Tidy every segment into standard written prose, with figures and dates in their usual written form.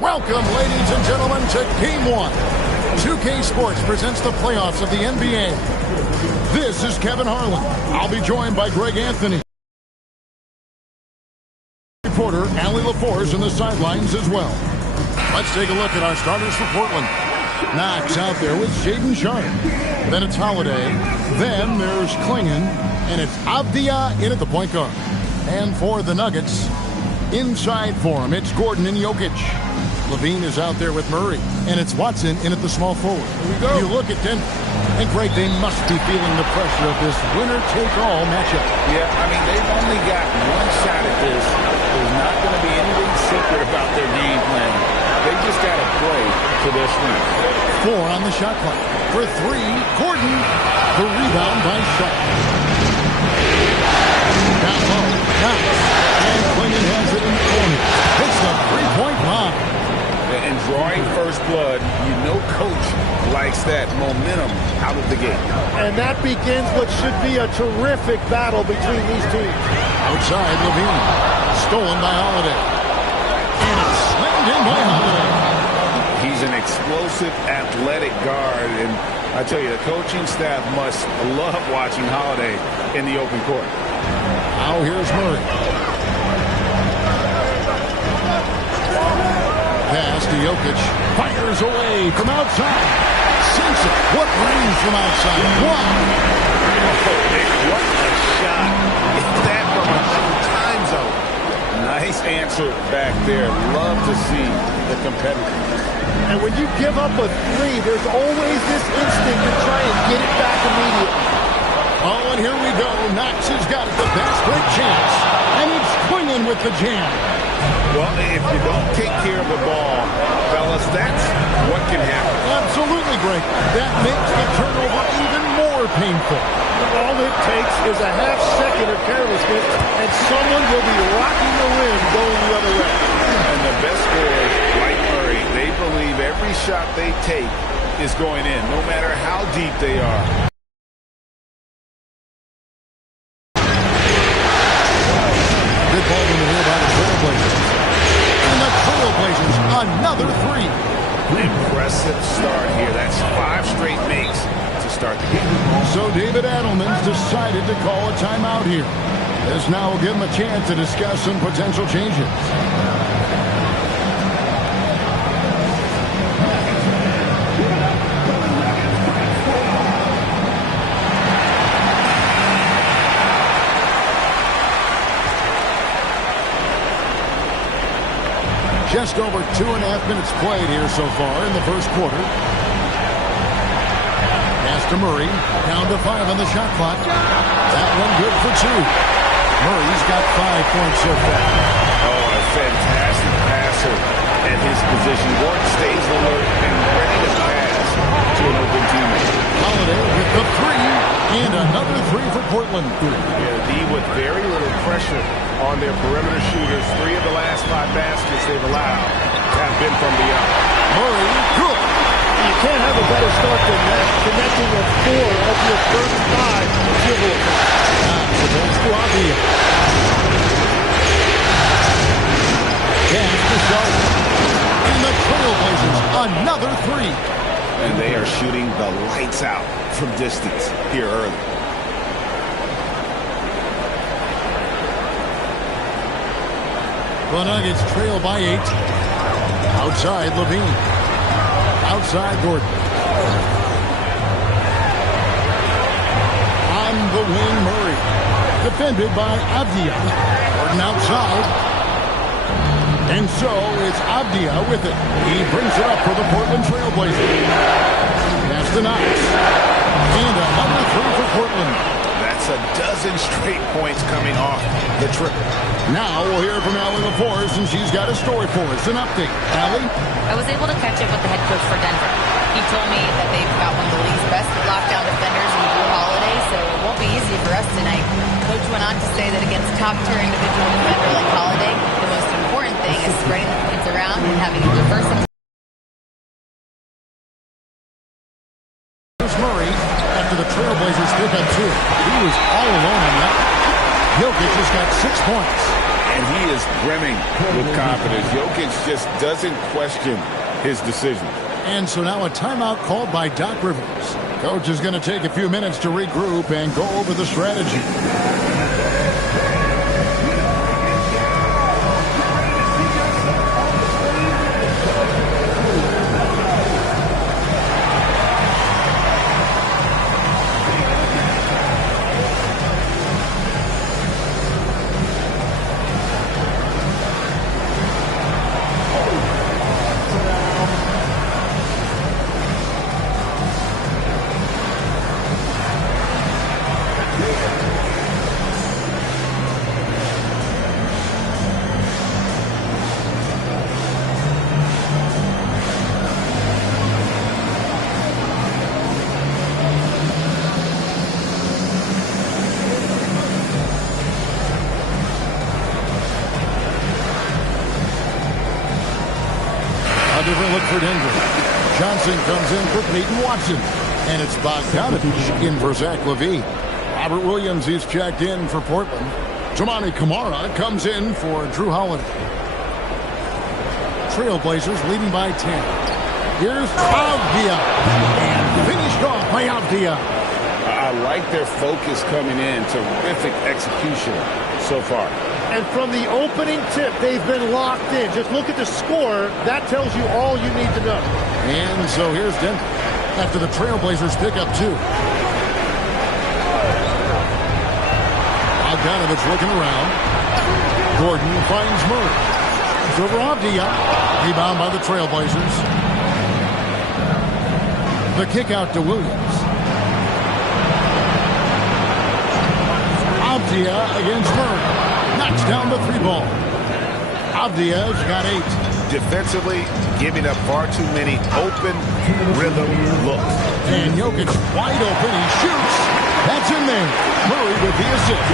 Welcome, ladies and gentlemen, to Game 1. 2K Sports presents the playoffs of the NBA. This is Kevin Harlan. I'll be joined by Greg Anthony. Reporter Allie LaForce on the sidelines as well. Let's take a look at our starters for Portland. Knox out there with Shaedon Sharpe. Then it's Holiday. Then there's Klingon. And it's Avdia in at the point guard. And for the Nuggets, inside for him, it's Gordon and Jokic. Levine is out there with Murray. And it's Watson in at the small forward. Here we go. You look at Denver. And Greg, they must be feeling the pressure of this winner-take-all matchup. Yeah, I mean, they've only got one shot at this. There's not going to be anything secret about their game plan. They just got to play to their strengths. 4 on the shot clock. For 3, Gordon. The rebound by Sharpe. Down low, Knox. And Klingon has it in the corner. It's the three-point line. And drawing first blood, you know coach likes that momentum out of the gate. And that begins what should be a terrific battle between these teams. Outside, Levine. Stolen by Holiday. And it's slammed in by Holiday. He's an explosive, athletic guard. And I tell you, the coaching staff must love watching Holiday in the open court. Now here's Murray. Pass to Jokic. Fires away from outside. Sinks it. What range from outside? Wow. What a shot. It's that from another time zone. Nice answer back there. Love to see the competitor. And when you give up a 3, there's always this instinct to try and get it back immediately. Oh, and here we go. Knox has got the best break chance. And it's Klingon with the jam. Well, if you don't take care of the ball, fellas, that's what can happen. Absolutely, Greg. That makes the turnover even more painful. All it takes is a half second of carelessness, and someone will be rocking the rim going the other way. And the best scorers, like Murray, they believe every shot they take is going in, no matter how deep they are. Good ball in the here by the Trailblazers. And the Trailblazers, another 3. Impressive start here. That's 5 straight makes to start the game. So David Adelman's decided to call a timeout here. This now will give him a chance to discuss some potential changes. Just over 2.5 minutes played here so far in the first quarter. Pass to Murray. Down to 5 on the shot clock. That one good for 2. Murray's got 5 points so far. Oh, a fantastic passer at his position. Gordon stays alert and ready to pass to an open teammate. Holiday with the 3. And another 3 for Portland. Yeah, D with very little pressure on their perimeter shooters. 3 of the last 5 baskets they've allowed have been from beyond. Murray, good. You can't have a better start than that, connecting with 4 of your first 5 dribbles. It goes to Avdia. Pass to Sharpe. And the Trailblazers, another 3. And they are shooting the lights out from distance here early. The Nuggets trail by 8. Outside, Levine. Outside, Gordon. On the wing, Murray. Defended by Avdia. Gordon outside. And so it's Avdia with it. He brings it up for the Portland Trailblazers. Pass to Knox. And another 3 for Portland. That's a dozen straight points coming off the triple. Now we'll hear from Allie LaForce, and she's got a story for us. An update. Allie? I was able to catch up with the head coach for Denver. He told me that they've got one of the league's best lockdown defenders in Jrue Holiday, so it won't be easy for us tonight. Coach went on to say that against top-tier individual defender like Holiday, the most important thing is spreading the points around and having a diverse. Murray, after the Trailblazers pick up 2. He was all alone on that. Jokic has got 6 points. And he is brimming with confidence. Jokic just doesn't question his decision. And so now a timeout called by Doc Rivers. Coach is going to take a few minutes to regroup and go over the strategy. A different look for Denver. Johnson comes in for Peyton Watson. And it's Bogdanovich in for Zach LaVine. Robert Williams is checked in for Portland. Toumani Camara comes in for Jrue Holiday. Trailblazers leading by 10. Here's Avdija. And finished off by Avdija. I like their focus coming in. Terrific execution so far. And from the opening tip, they've been locked in. Just look at the score. That tells you all you need to know. And so here's Denver after the Trailblazers pick up 2. Bogdanovich looking around. Gordon finds Murray. It's over Avdija. Rebound by the Trailblazers. The kick out to Williams. Avdija against Murray. Knocks down the 3-ball. Avdija's got 8. Defensively, giving up far too many open rhythm looks. And Jokic wide open. He shoots. That's in there. Murray with the assist.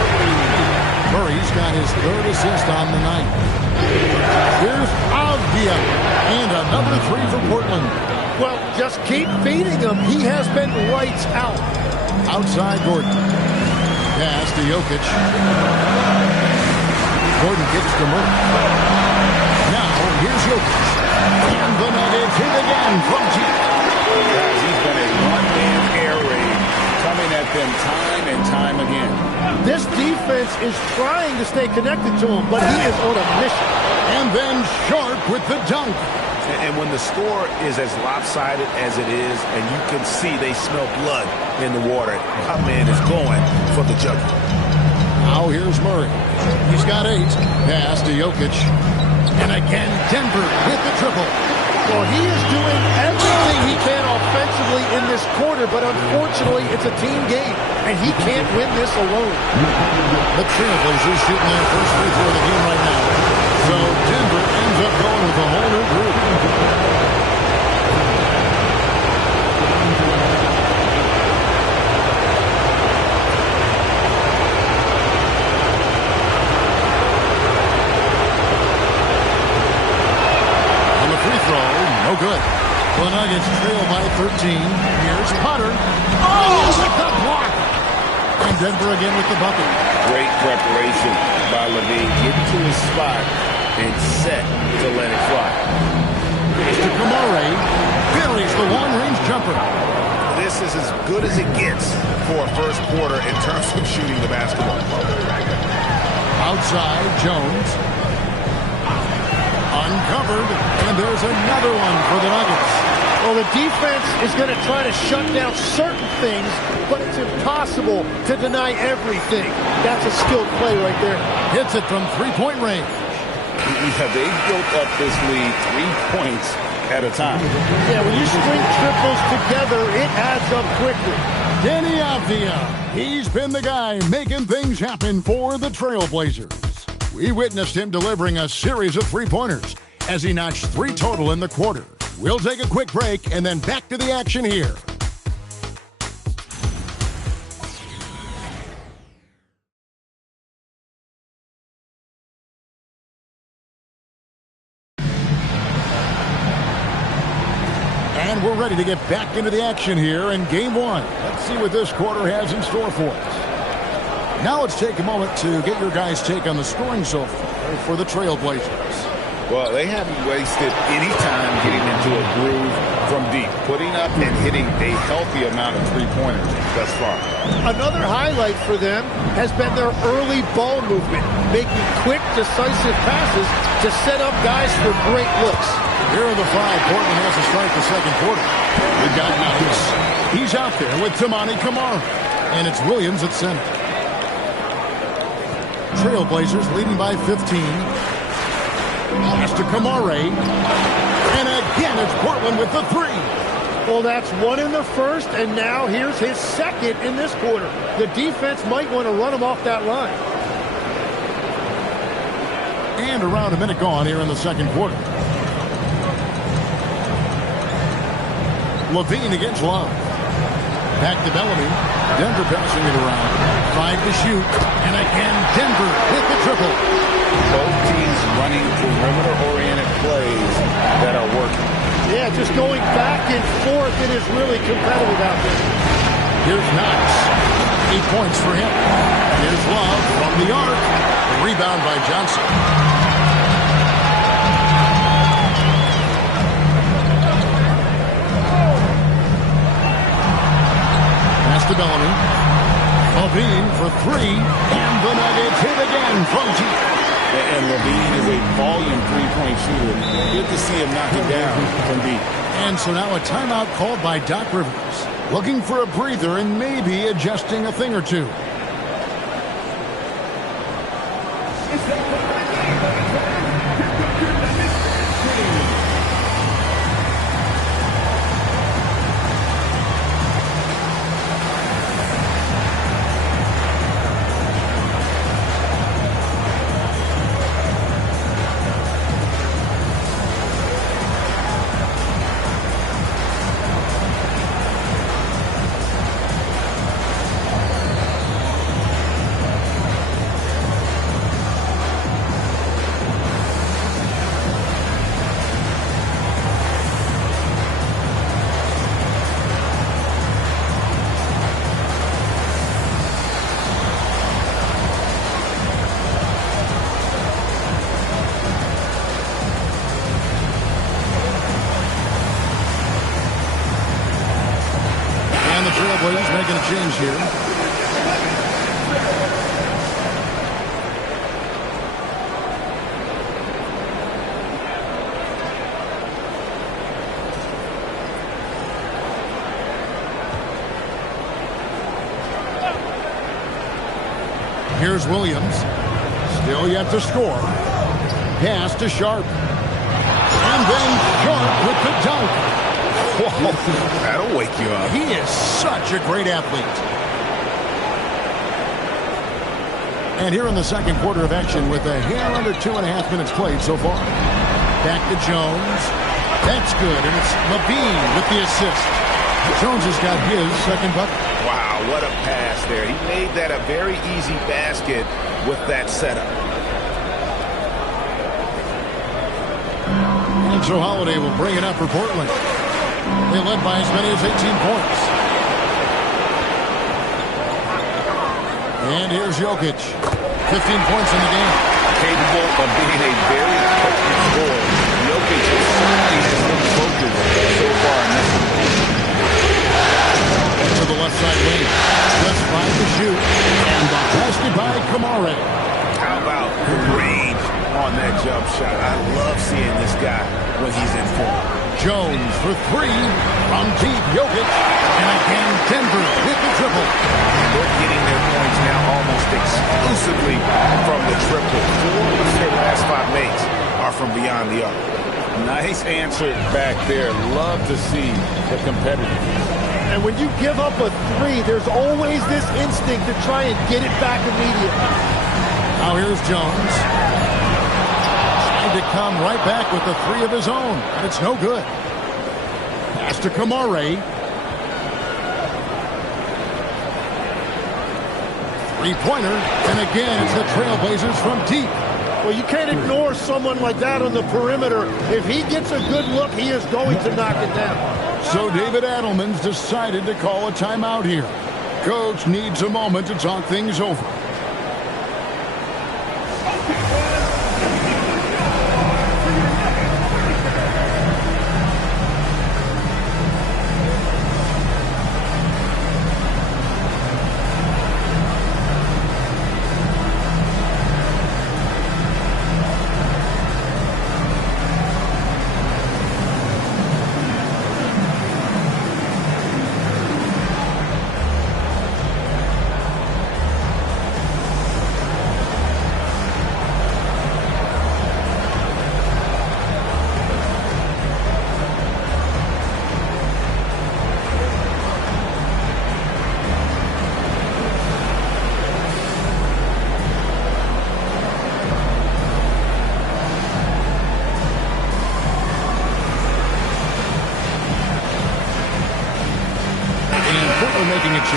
Murray's got his 3rd assist on the night. Here's Avdija. And another 3 for Portland. Well, just keep feeding him. He has been lights out. Outside Gordon. Pass to Jokic. Gordon gets to Murray. Now, here's Jokic. And the Nuggets hit again from deep. Guys, he's been a one-man air raid coming at them time and time again. This defense is trying to stay connected to him, but he is on a mission. And then Sharp with the dunk. And when the score is as lopsided as it is, and you can see they smell blood in the water, my man is going for the jugular. Now here's Murray. He's got 8. Pass to Jokic. And again, Denver with the triple. Well, he is doing everything he can offensively in this quarter, but unfortunately, it's a team game, and he can't win this alone. The Trailblazers shooting their first free throw of the game right now. So Denver ends up going with a whole new group. No good. The Nuggets trail by 13. Here's Potter. Oh, with the block. And Denver again with the bucket. Great preparation by LaVine. Getting to his spot and set to let it fly. Mr. Camara buries the long-range jumper. This is as good as it gets for a first quarter in terms of shooting the basketball. Outside, Jones. Uncovered, and there's another one for the Nuggets. Well, the defense is going to try to shut down certain things, but it's impossible to deny everything. That's a skilled play right there. Hits it from three-point range. Yeah, they built up this lead 3 points at a time. Yeah, when you string triples together, it adds up quickly. Deni Avdija, he's been the guy making things happen for the Trailblazers. We witnessed him delivering a series of three-pointers as he notched 3 total in the quarter. We'll take a quick break and then back to the action here. And we're ready to get back into the action here in Game 1. Let's see what this quarter has in store for us. Now let's take a moment to get your guys' take on the scoring so far. for the Trailblazers. Well, they haven't wasted any time getting into a groove from deep, putting up and hitting a healthy amount of three-pointers thus far. Another highlight for them has been their early ball movement, making quick, decisive passes to set up guys for great looks. Here are the five Portland has to start the second quarter. We've got Nice. He's out there with Toumani Camara. And it's Williams at center. Trailblazers leading by 15. Pass to Camara. And again, it's Portland with the three. Well, that's one in the first, and now here's his second in this quarter. The defense might want to run him off that line. And around a minute gone here in the second quarter. Levine against Love. Back to Bellamy. Denver passing it around. 5 to shoot. And again, Denver with the triple. Both teams running perimeter-oriented plays that are working. Yeah, just going back and forth. It is really competitive out there. Here's Knox. 8 points for him. Here's Love from the arc. The rebound by Johnson. To Bellamy. Levine for three. And the Nuggets hit again from deep. And Levine is a volume three-point shooter. Good to see him knock it down from deep. And so now a timeout called by Doc Rivers. Looking for a breather and maybe adjusting a thing or two. Trailblazers making a change here. Here's Williams. Still yet to score. Pass to Sharp. And then Sharp with the dunk. Whoa, that'll wake you up. He is such a great athlete. And here in the second quarter of action with a hair under 2.5 minutes played so far. Back to Jones. That's good, and it's Levine with the assist. Jones has got his second bucket. Wow, what a pass there. He made that a very easy basket with that setup. And so Holiday will bring it up for Portland. They led by as many as 18 points. And here's Jokic. 15 points in the game. Capable of being a very potent scorer. Jokic certainly has been focused so far in this one. To the left side lane. Just 5 to shoot. And the basket by Camara. How about the range on that jump shot? I love seeing this guy when he's in form. Jones for three from deep. Jokic. And again, Denver with the triple. And they're getting their points now almost exclusively from the triple. 4 of their last 5 makes are from beyond the arc. Nice answer back there. Love to see the competitiveness. And when you give up a three, there's always this instinct to try and get it back immediately. Now here's Jones. To come right back with the three of his own, and it's no good. Pass to Camara. Three-pointer, and again it's the Trailblazers from deep. Well, you can't ignore someone like that on the perimeter. If he gets a good look, he is going to knock it down. So David Adelman's decided to call a timeout here. Coach needs a moment to talk things over.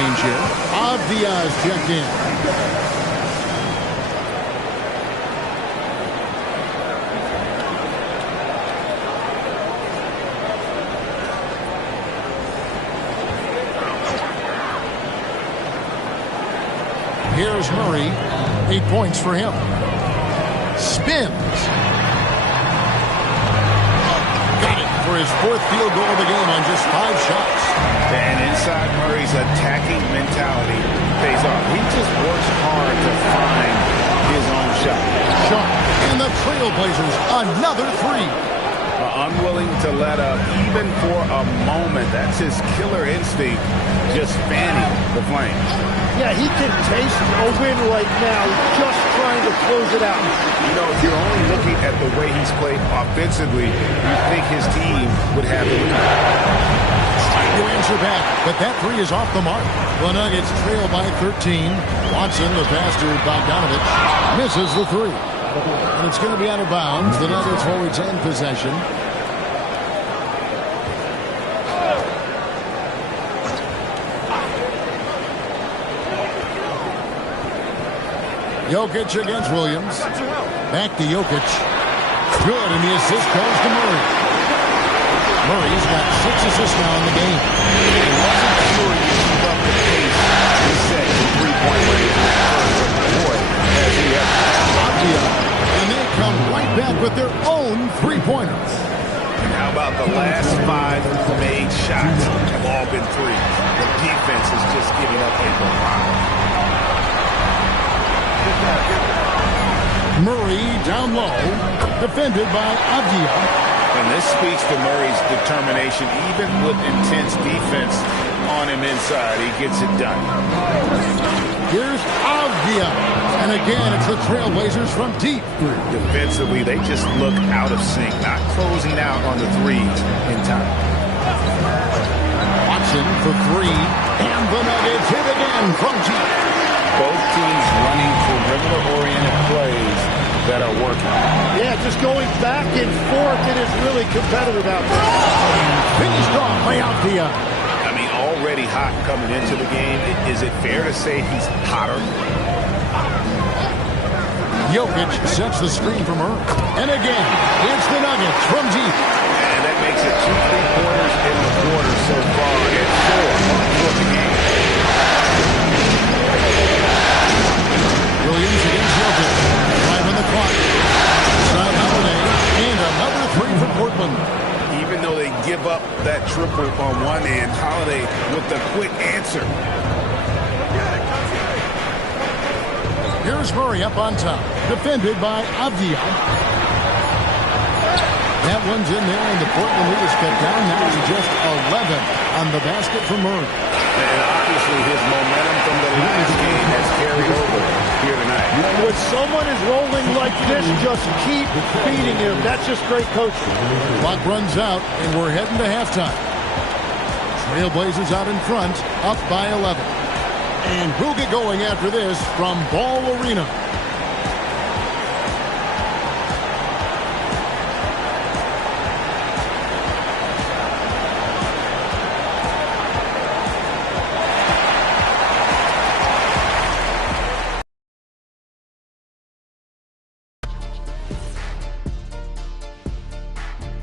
change here. Avdia's checked in. Here's Murray. 8 points for him. Spins. Got it for his 4th field goal of the game on just 5 shots. And inside Murray's attacking mentality pays off. He just works hard to find his own shot. And the Trailblazers, another 3. Unwilling to let up even for a moment. That's his killer instinct, just fanning the flames. Yeah, he can taste a win right now, just trying to close it out. You know, if you're only looking at the way he's played offensively, you think his team would have the lead. Trying to answer back, but that 3 is off the mark. The Nuggets trail by 13. Watson, the pass to Bogdanovich, misses the 3. And it's going to be out of bounds. The Nuggets will retain possession. Jokic against Williams. Back to Jokic. Good, and the assist goes to Murray. Murray's got 6 assists now in the game. He wasn't sure he could keep up the pace. He set the 3-point range as he had. And they come right back with their own 3-pointers. And how about the last 5 made shots have all been 3s. The defense is just giving up a lot. Murray down low, defended by Avdia. And this speaks to Murray's determination. Even with intense defense on him inside, he gets it done. Here's Avdia. And again, it's the Trailblazers from deep. Defensively, they just look out of sync, not closing out on the 3s in time. Watson for 3. And the Nuggets hit again from deep. Both teams running perimeter-oriented plays that are working. Yeah, just going back and forth. It is really competitive out there. Finished off by Avdia. I mean, already hot coming into the game. Is it fair to say he's hotter? Jokic sets the screen from her. And again, it's the Nuggets from deep. And that makes it 2 3-pointers in the quarter so far and 4 for the game. Williams against Jokic. 5 on the clock. Side Holiday. And another 3 for Portland. Even though they give up that triple on one end, Holiday with the quick answer. Here's Murray up on top. Defended by Avdia. That one's in there, and the Portland lead is cut down now to just 11 on the basket for Murray. And obviously his momentum from the last game has carried over here tonight. When someone is rolling like this, just keep feeding him. That's just great coaching. Clock runs out, and we're heading to halftime. Trailblazers out in front, up by 11. And who'll get going after this from Ball Arena?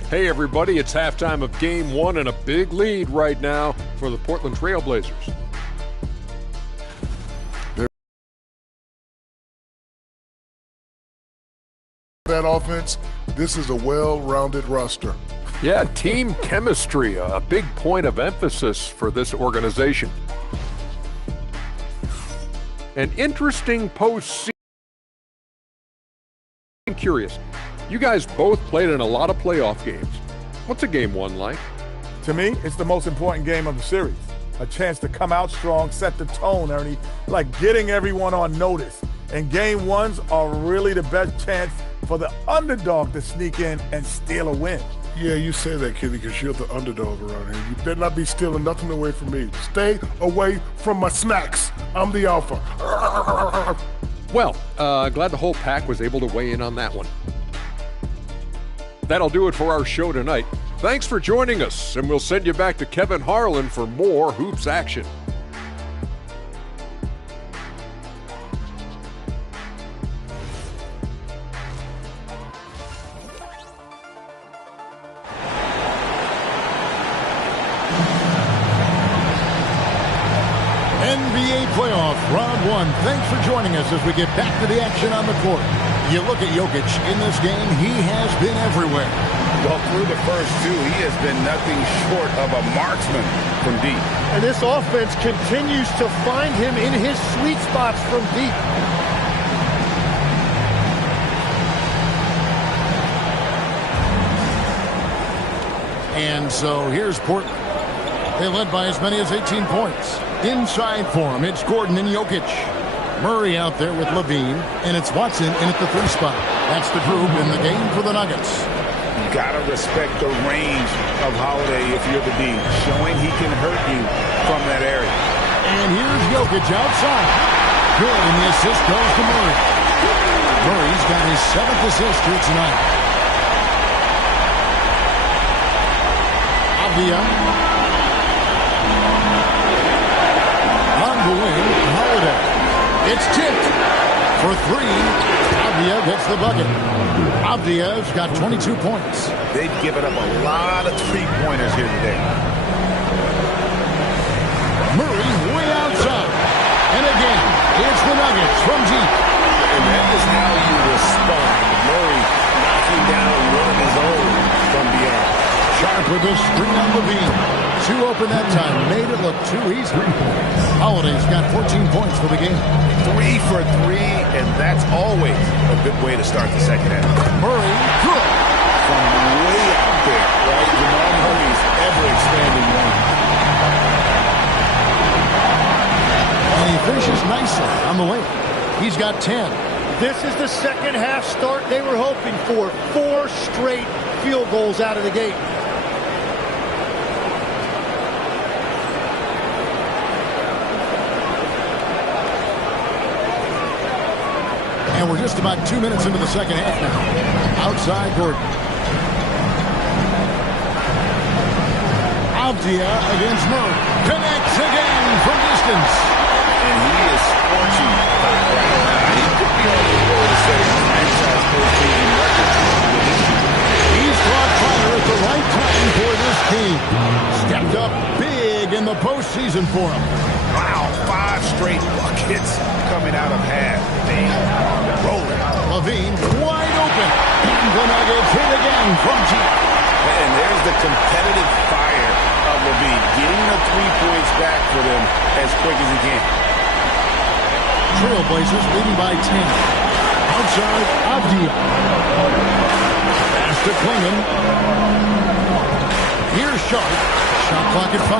Hey everybody, it's halftime of Game 1 and a big lead right now for the Portland Trailblazers. That offense, this is a well-rounded roster. Yeah, team chemistry, a big point of emphasis for this organization. An interesting postseason. I'm curious, you guys both played in a lot of playoff games. What's a Game 1 like? To me, it's the most important game of the series. A chance to come out strong, set the tone, Ernie, like getting everyone on notice. And Game 1s are really the best chance for the underdog to sneak in and steal a win. Yeah, you say that, Kenny, because you're the underdog around here. You better not be stealing nothing away from me. Stay away from my snacks. I'm the alpha. Well, glad the whole pack was able to weigh in on that one. That'll do it for our show tonight. Thanks for joining us, and we'll send you back to Kevin Harlan for more hoops action. NBA playoff, round one. Thanks for joining us as we get back to the action on the court. You look at Jokic in this game, he has been everywhere. Well, through the first two, he has been nothing short of a marksman from deep. And this offense continues to find him in his sweet spots from deep. And so here's Portland. They led by as many as 18 points. Inside for him, it's Gordon and Jokic. Murray out there with Levine, and it's Watson in at the 3 spot. That's the group in the game for the Nuggets. You gotta respect the range of Holiday if you're the D, showing he can hurt you from that area. And here's Jokic outside. Good, and the assist goes to Murray. Murray's got his 7th assist here tonight. Avdia. On the wing, Holiday. It's tipped for 3. Avdia gets the bucket. Avdia's got 22 points. They've given up a lot of 3-pointers here today. Murray way outside. And again, it's the Nuggets from deep. And that is how you respond. Murray knocking down one of his own from beyond. Sharp with the screen on Levine. 2 open that time. Made it look too easy. Holiday's got 14 points for the game. 3 for 3, and that's always a good way to start the second half. Murray, good. From way out there, right? Jamal Murray's ever-expanding one. And he finishes nicely on the way. He's got 10. This is the second half start they were hoping for. 4 straight field goals out of the gate. And we're just about 2 minutes into the second half now. Outside Gordon. Avdia against Murray. Connects again from distance. And he is scorching right now. He could be on the road to set a franchise postseason record with this team. He's caught fire at the right time for this team. Stepped up big in the postseason for him. Wow, 5 straight buckets coming out of half. Damn, rolling. Levine wide open. And the Nuggets hit again from deep. And there's the competitive fire of Levine, getting the 3 points back for them as quick as he can. Trailblazers leading by 10. Outside, Avdia. Pass to Klingon. Here's Sharp. Shot clock at 5.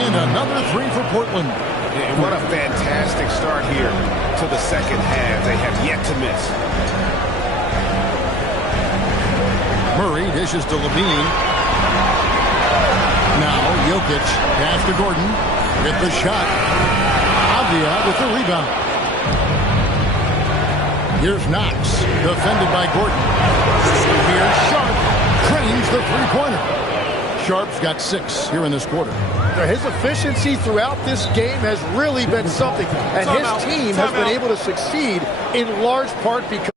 And another 3 for Portland. And what a fantastic start here to the second half. They have yet to miss. Murray dishes to Levine. Now Jokic. Pass to Gordon. With the shot. Avdia with the rebound. Here's Knox. Defended by Gordon. Here's Sharp. Cranes the 3-pointer. Sharp's got 6 here in this quarter. His efficiency throughout this game has really been something. And his team has been able to succeed in large part because